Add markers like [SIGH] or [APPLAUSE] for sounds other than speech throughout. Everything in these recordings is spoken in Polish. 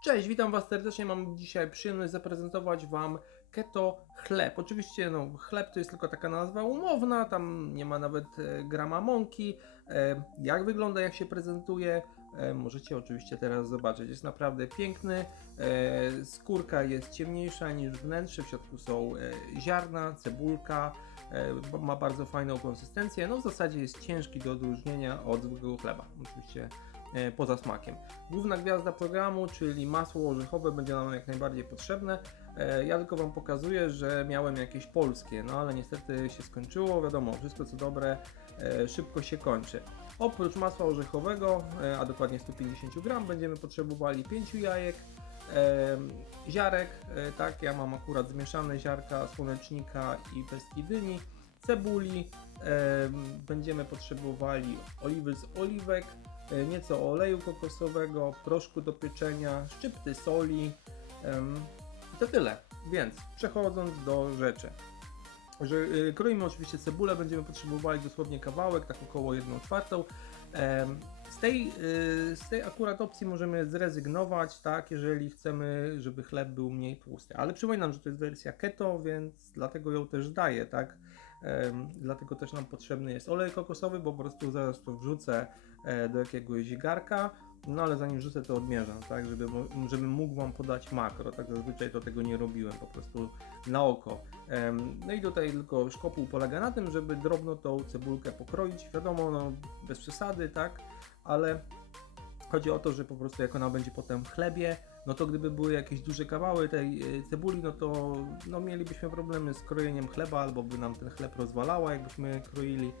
Cześć, witam Was serdecznie. Mam dzisiaj przyjemność zaprezentować Wam keto chleb. Oczywiście no, chleb to jest tylko taka nazwa umowna, tam nie ma nawet e, grama mąki. E, jak wygląda, jak się prezentuje, e, możecie oczywiście teraz zobaczyć. Jest naprawdę piękny. Skórka jest ciemniejsza niż wnętrze, w środku są ziarna, cebulka. Ma bardzo fajną konsystencję. No w zasadzie jest ciężki do odróżnienia od zwykłego chleba. Oczywiście poza smakiem. Główna gwiazda programu, czyli masło orzechowe, będzie nam jak najbardziej potrzebne. E, Ja tylko Wam pokazuję, że miałem jakieś polskie, no ale niestety się skończyło. Wiadomo, wszystko co dobre e, szybko się kończy. Oprócz masła orzechowego, e, a dokładnie 150 gram, będziemy potrzebowali 5 jajek, e, ziarek, e, tak, ja mam akurat zmieszane ziarka słonecznika i pestki dyni, cebuli, e, będziemy potrzebowali oliwy z oliwek, e, nieco oleju kokosowego, proszku do pieczenia, szczypty soli i to tyle. Więc przechodząc do rzeczy. Że, y, kroimy oczywiście cebulę, będziemy potrzebowali dosłownie kawałek, tak około 1 czwartą. Z tej, y, z tej akurat opcji możemy zrezygnować, tak, jeżeli chcemy, żeby chleb był mniej tłusty. Ale przypominam, że to jest wersja keto, więc dlatego ją też daję, tak. Dlatego też nam potrzebny jest olej kokosowy, bo po prostu zaraz to wrzucę e, do jakiegoś garka. No ale zanim wrzucę to odmierzam, tak, żeby, żebym mógł Wam podać makro, tak zazwyczaj to tego nie robiłem, po prostu na oko. No i tutaj tylko szkopuł polega na tym, żeby drobno tą cebulkę pokroić, wiadomo, no, bez przesady, tak, ale chodzi o to, że po prostu jak ona będzie potem w chlebie, no to gdyby były jakieś duże kawały tej e, cebuli, no to no, mielibyśmy problemy z krojeniem chleba, albo by nam ten chleb rozwalała, jakbyśmy kroili.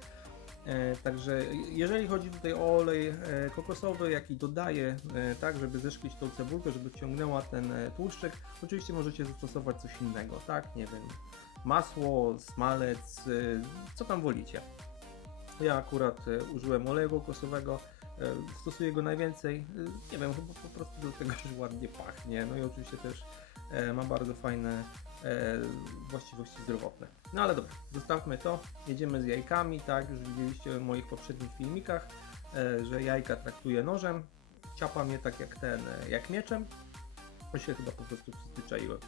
E, także jeżeli chodzi tutaj o olej e, kokosowy, jaki dodaję, e, tak, żeby zeszklić tą cebulkę, żeby ciągnęła ten tłuszczyk, oczywiście możecie zastosować coś innego, tak, nie wiem, masło, smalec, co tam wolicie. Ja akurat użyłem oleju kokosowego, stosuję go najwięcej, nie wiem, chyba po prostu do tego, że ładnie pachnie, no i oczywiście też ma bardzo fajne e, właściwości zdrowotne. No ale dobra, zostawmy to, jedziemy z jajkami, tak, już widzieliście w moich poprzednich filmikach, e, że jajka traktuję nożem, ciapam je tak jak ten, e, jak mieczem, to się chyba po prostu przyzwyczaiłem.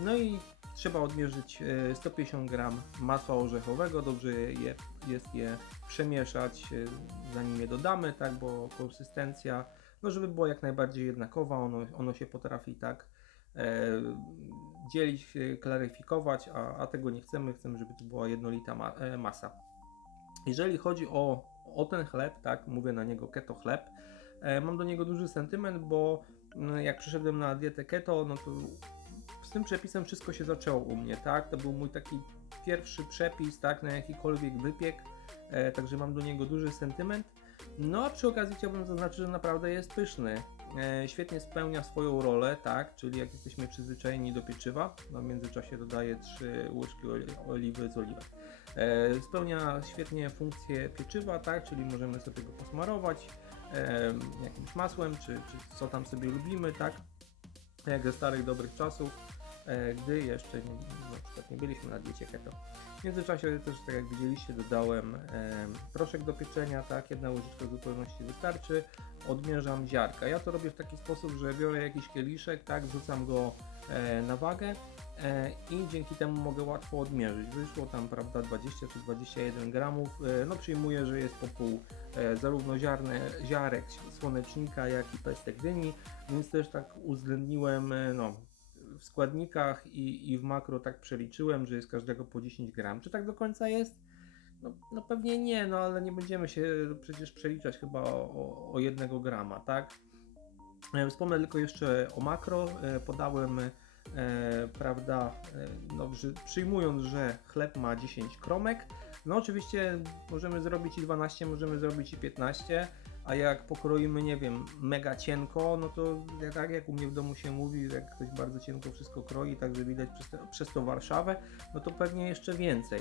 No i trzeba odmierzyć e, 150 gram masła orzechowego, dobrze je, jest je przemieszać e, zanim je dodamy, tak, bo konsystencja, no żeby była jak najbardziej jednakowa, ono, ono się potrafi tak? e, dzielić, e, klaryfikować, a, a tego nie chcemy, chcemy, żeby to była jednolita ma, e, masa. Jeżeli chodzi o, o ten chleb, tak, mówię na niego keto chleb, e, mam do niego duży sentyment, bo mm, jak przyszedłem na dietę keto, no to z tym przepisem wszystko się zaczęło u mnie, tak, to był mój taki pierwszy przepis, tak, na jakikolwiek wypiek, e, także mam do niego duży sentyment. No a przy okazji chciałbym zaznaczyć, że naprawdę jest pyszny. E, świetnie spełnia swoją rolę, tak, czyli jak jesteśmy przyzwyczajeni do pieczywa, no w międzyczasie dodaję 3 łyżki oli- oliwy z oliwek. E, spełnia świetnie funkcję pieczywa, tak, czyli możemy sobie go posmarować e, jakimś masłem, czy, czy co tam sobie lubimy, tak, jak ze starych dobrych czasów, gdy jeszcze nie, na przykład nie byliśmy na diecie keto. W międzyczasie też, tak jak widzieliście, dodałem e, proszek do pieczenia, tak, jedna łyżeczka zupełności wystarczy, odmierzam ziarka. Ja to robię w taki sposób, że biorę jakiś kieliszek, tak, wrzucam go e, na wagę e, i dzięki temu mogę łatwo odmierzyć. Wyszło tam, prawda, 20 czy 21 gramów. E, no przyjmuję, że jest po pół e, zarówno ziarne, ziarek słonecznika, jak i pestek dyni, więc też tak uwzględniłem, e, no, w składnikach i, i w makro tak przeliczyłem, że jest każdego po 10 gram. Czy tak do końca jest? No, no pewnie nie, no ale nie będziemy się przecież przeliczać chyba o, o, o jednego grama, tak? E, Wspomnę tylko jeszcze o makro. E, Podałem, e, prawda, e, no, przyjmując, że chleb ma 10 kromek, no oczywiście możemy zrobić i 12, możemy zrobić i 15, a jak pokroimy, nie wiem, mega cienko, no to tak jak u mnie w domu się mówi, jak ktoś bardzo cienko wszystko kroi, tak że widać przez, te, przez to Warszawę, no to pewnie jeszcze więcej.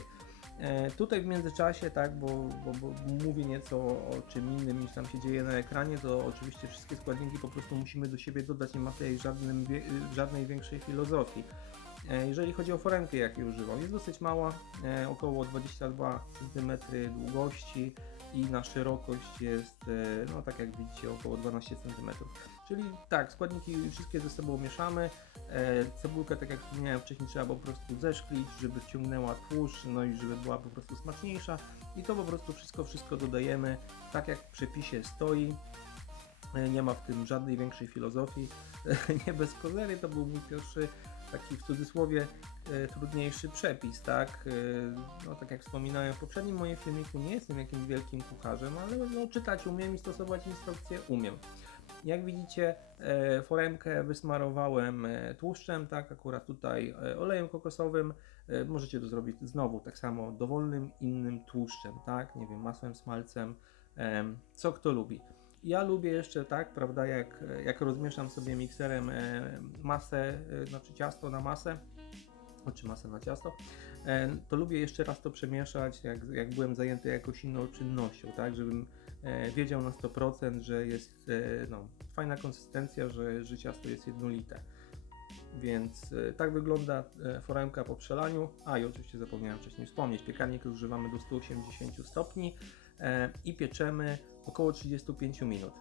E, tutaj w międzyczasie, tak, bo, bo, bo mówię nieco o czym innym niż tam się dzieje na ekranie, to oczywiście wszystkie składniki po prostu musimy do siebie dodać, nie ma tutaj żadnym, żadnej większej filozofii. E, Jeżeli chodzi o foremkę, jakiej używam, jest dosyć mała, e, około 22 cm długości i na szerokość jest, e, no tak jak widzicie, około 12 cm. Czyli tak, składniki wszystkie ze sobą mieszamy. E, cebulkę, tak jak wspomniałem wcześniej, trzeba po prostu zeszklić, żeby wciągnęła tłuszcz, no i żeby była po prostu smaczniejsza. I to po prostu wszystko, wszystko dodajemy tak jak w przepisie stoi. E, Nie ma w tym żadnej większej filozofii. [LAUGHS] Nie bez kozery, to był mój pierwszy taki w cudzysłowie trudniejszy przepis, tak? E, no tak jak wspominałem w poprzednim moim filmiku, nie jestem jakimś wielkim kucharzem, ale no, czytać umiem i stosować instrukcje umiem. Jak widzicie, e, foremkę wysmarowałem e, tłuszczem, tak, akurat tutaj e, olejem kokosowym. E, Możecie to zrobić znowu tak samo dowolnym innym tłuszczem, tak, nie wiem, masłem, smalcem, em, co kto lubi. Ja lubię jeszcze tak, prawda, jak, jak rozmieszam sobie mikserem e, masę, e, znaczy ciasto na masę, czy masę na ciasto, e, to lubię jeszcze raz to przemieszać, jak, jak byłem zajęty jakąś inną czynnością, tak, żebym e, wiedział na 100%, że jest e, no, fajna konsystencja, że, że ciasto jest jednolite. Więc tak wygląda foremka po przelaniu. A i oczywiście zapomniałem wcześniej wspomnieć, piekarnik używamy do 180 stopni i pieczemy około 35 minut.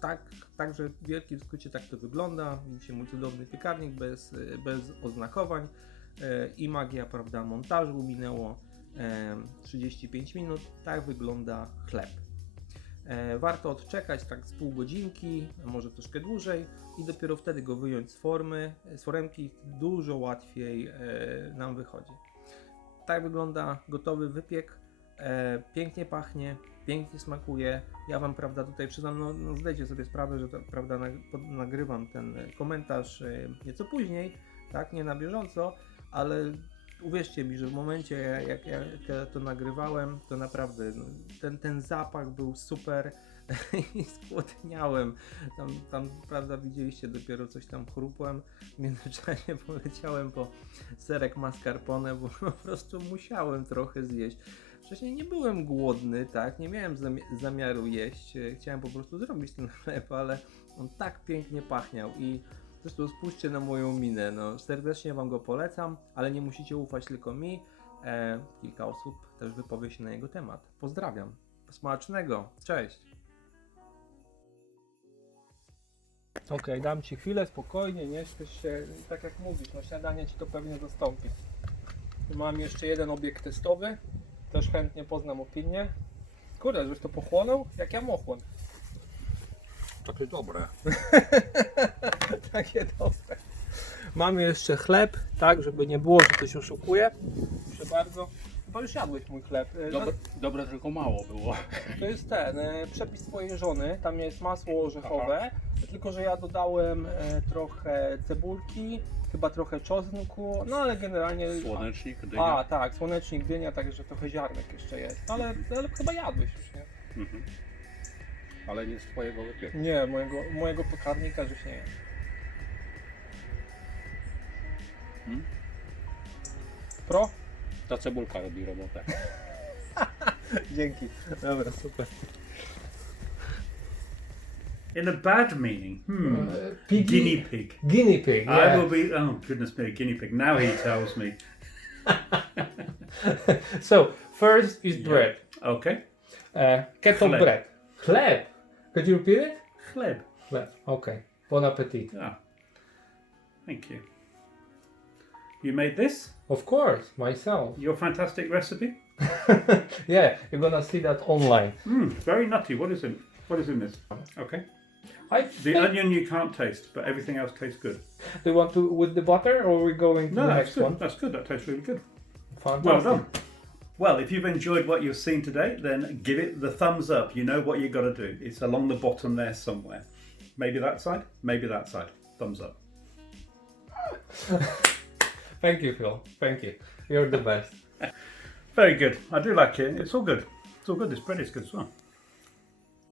E, tak, także w wielkim skrócie tak to wygląda. Widzicie mój cudowny piekarnik bez, e, bez oznakowań e, i magia prawda, montażu minęło e, 35 minut. Tak wygląda chleb. E, Warto odczekać tak z pół godzinki, może troszkę dłużej i dopiero wtedy go wyjąć z formy. Z foremki dużo łatwiej e, nam wychodzi. Tak wygląda gotowy wypiek. E, pięknie pachnie, pięknie smakuje. Ja Wam, prawda, tutaj przyznam, no, no zdajcie sobie sprawę, że to, prawda, nagrywam ten komentarz e, nieco później, tak, nie na bieżąco, ale uwierzcie mi, że w momencie jak, jak ja to nagrywałem, to naprawdę no, ten, ten zapach był super [LAUGHS] i skłodniałem. Tam, tam, prawda, widzieliście, dopiero coś tam chrupłem. W międzyczasie [LAUGHS] poleciałem po serek mascarpone, bo po prostu musiałem trochę zjeść. Wcześniej nie byłem głodny, tak, nie miałem zami- zamiaru jeść. Chciałem po prostu zrobić ten [LAUGHS] chleb, ale on tak pięknie pachniał i zresztą spójrzcie na moją minę. No, serdecznie Wam go polecam, ale nie musicie ufać tylko mi. E, kilka osób też wypowie się na jego temat. Pozdrawiam. Smacznego. Cześć. Okej, dam Ci chwilę, spokojnie, nie śpiesz się, tak jak mówisz, no śniadanie Ci to pewnie zastąpi. Mam jeszcze jeden obiekt testowy, też chętnie poznam opinię. Kurde, żeś to pochłonął? Jak ja mochłem. [LAUGHS] Takie dobre. Takie dobre. Mamy jeszcze chleb, tak, żeby nie było, że ktoś oszukuje. Proszę bardzo. Chyba już jadłeś mój chleb. E, Dobre, dobre tylko mało było. To jest ten, e, przepis twojej żony, tam jest masło orzechowe, tylko że ja dodałem e, trochę cebulki, chyba trochę czosnku, no ale generalnie... Słonecznik, dynia. A, tak, słonecznik, dynia, także trochę ziarnek jeszcze jest, ale, ale chyba jadłeś już, nie? Mhm. Ale nie z twojego wypieku. Nie, mojego, mojego piekarnika już nie jest. Hmm? Pro? Ta cebulka robi robotę. [LAUGHS] Dzięki. Dobra, super. In a bad meaning. Hmm. piggy- Guinea pig. Guinea pig, I will be. Oh goodness me, guinea pig. Now he tells me. [LAUGHS] so, first is Yeah. bread. Okay. Uh, kettle Chleb. bread. Chleb. Could you repeat it? Chleb. Chleb. Okay. Bon appetit. Ah. Thank you. You made this? Of course, myself. Your fantastic recipe? [LAUGHS] yeah, you're gonna see that online. Hmm. Very nutty. What is in? What is in this? Okay. I The think, onion you can't taste, but everything else tastes good. do you want to with the butter or are we going to No, the next good. one? That's good. That tastes really good. Fantastic. Well done. Well, if you've enjoyed what you've seen today, then give it the thumbs up. You know what you've got to do. It's along the bottom there somewhere. Maybe that side, maybe that side. Thumbs up. [LAUGHS] Thank you, Phil. Thank you. You're the best. [LAUGHS] Very good. I do like it. It's all good. It's all good. This bread is good as well.